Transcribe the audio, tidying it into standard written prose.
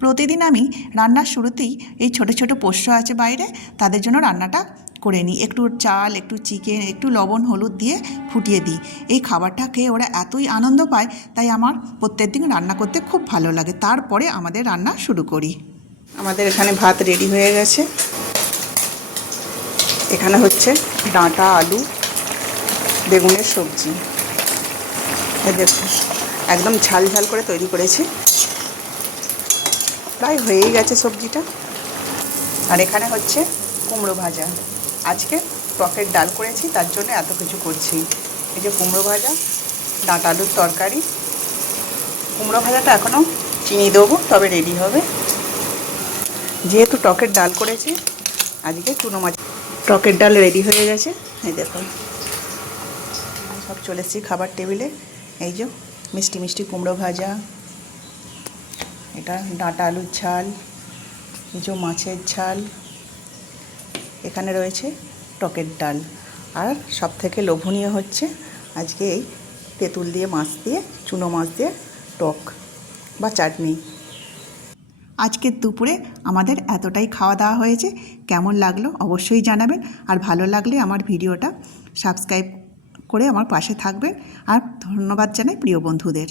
প্রতিদিন আমি রান্নার শুরুতেই এই ছোট ছোট পোষ্য আছে বাইরে, তাদের জন্য রান্নাটা করে নিই। একটু চাল, একটু চিকেন, একটু লবণ হলুদ দিয়ে ফুটিয়ে দিই। এই খাবারটা খেয়ে ওরা এতই আনন্দ পায়, তাই আমার প্রত্যেকদিন রান্না করতে খুব ভালো লাগে। তারপরে আমাদের রান্না শুরু করি। আমাদের এখানে ভাত রেডি হয়ে গেছে। এখানে হচ্ছে ডাঁটা, আলু, বেগুনের সবজি। দেখুন একদম ঝাল ঝাল করে তৈরি করেছি। প্রায় হয়েই গেছে সবজিটা। আর এখানে হচ্ছে কুমড়ো ভাজা। আজকে টকের ডাল করেছি, তার জন্য এত কিছু করছি। এই যে কুমড়ো ভাজা, ডাঁটা আলুর তরকারি। কুমড়ো ভাজাটা এখনও চিনি দেবো, তবে রেডি হবে। যেহেতু টকের ডাল করেছি, আজকে চুনো মাছ। টকের ডাল রেডি হয়ে গেছে। এই দেখুন সব চলে এসেছি খাবার টেবিলে। এই যে মিষ্টি মিষ্টি কুমড়ো ভাজা, এটা ডাঁটা আলুর ঝাল, এই যে মাছের ঝাল, এখানে রয়েছে টকের ডাল। আর সবথেকে লোভনীয় হচ্ছে আজকে এই তেঁতুল দিয়ে মাছ দিয়ে, চুনো মাছ দিয়ে টক বা চাটনি। আজকের দুপুরে আমাদের এতটাই খাওয়া দাওয়া হয়েছে। কেমন লাগলো অবশ্যই জানাবেন। আর ভালো লাগলে আমার ভিডিওটা সাবস্ক্রাইব করে আমার পাশে থাকবেন। আর ধন্যবাদ জানাই প্রিয় বন্ধুদের।